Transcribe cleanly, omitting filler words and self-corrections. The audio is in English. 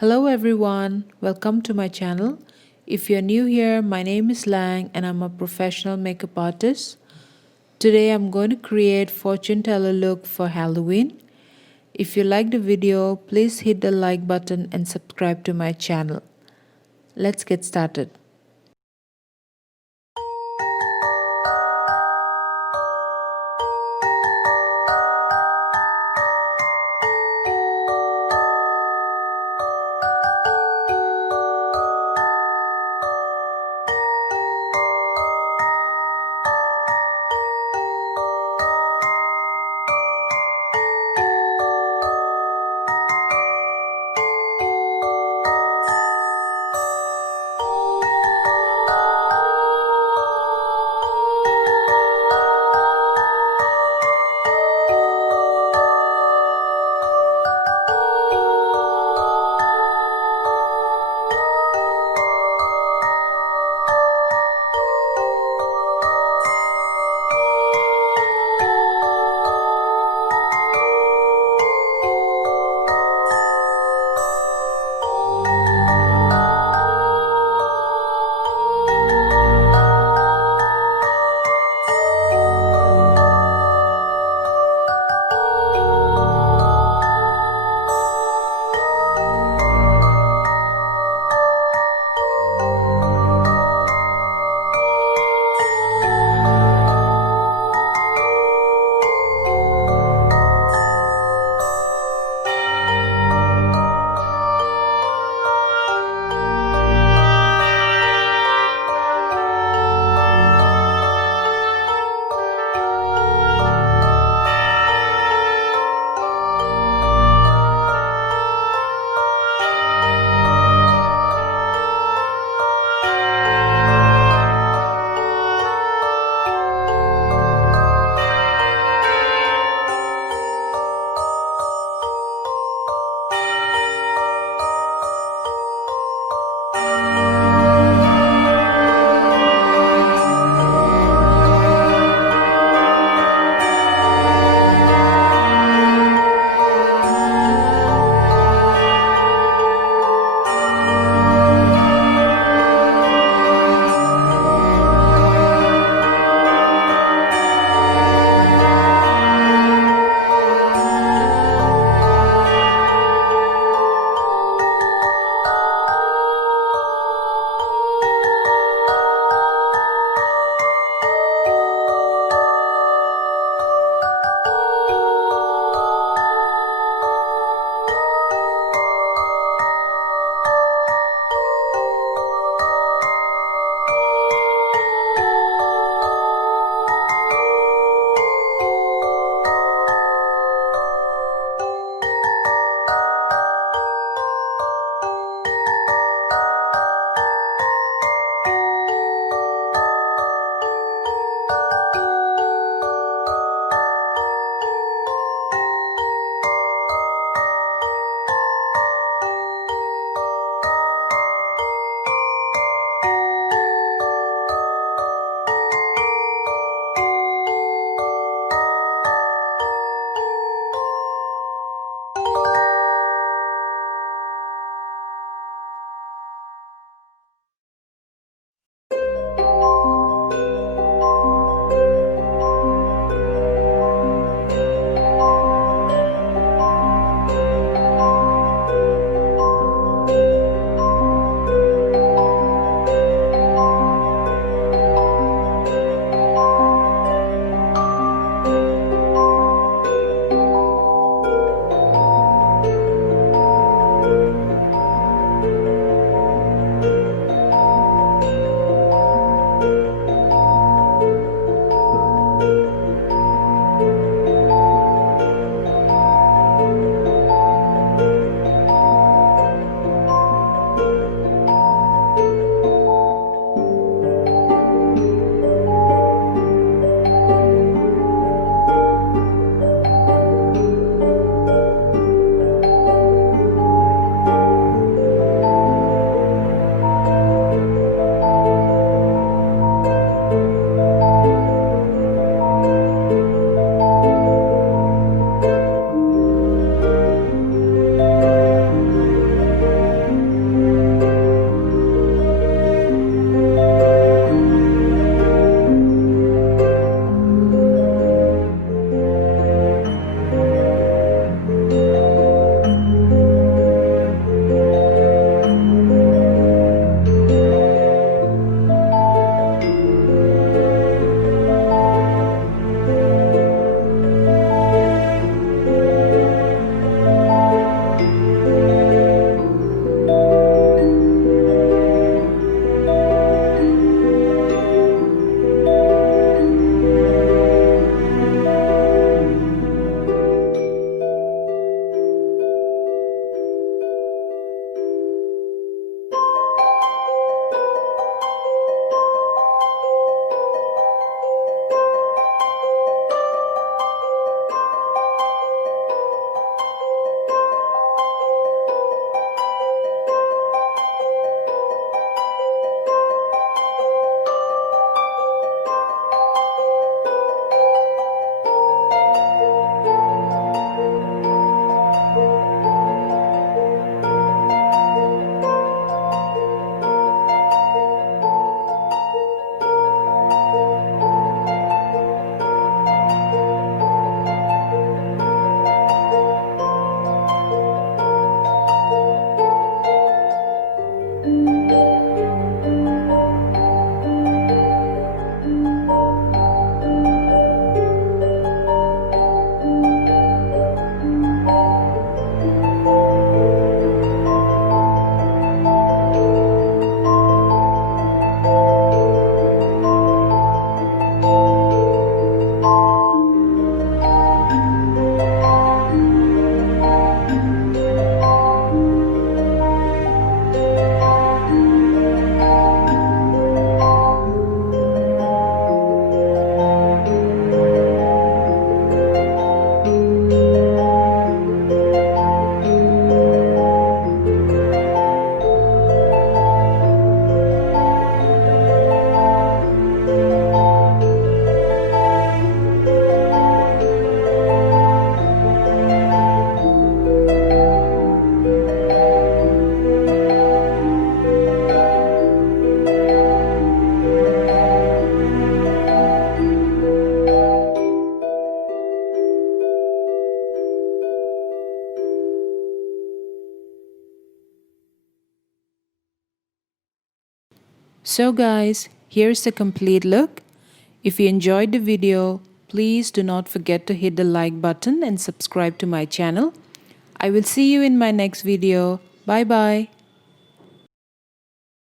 Hello everyone, welcome to my channel. If you're new here, my name is Lang and I'm a professional makeup artist. Today I'm going to create fortune teller look for Halloween. If you like the video, please hit the like button and subscribe to my channel. Let's get started. So guys, here's the complete look. If you enjoyed the video, please do not forget to hit the like button and subscribe to my channel. I will see you in my next video. Bye bye.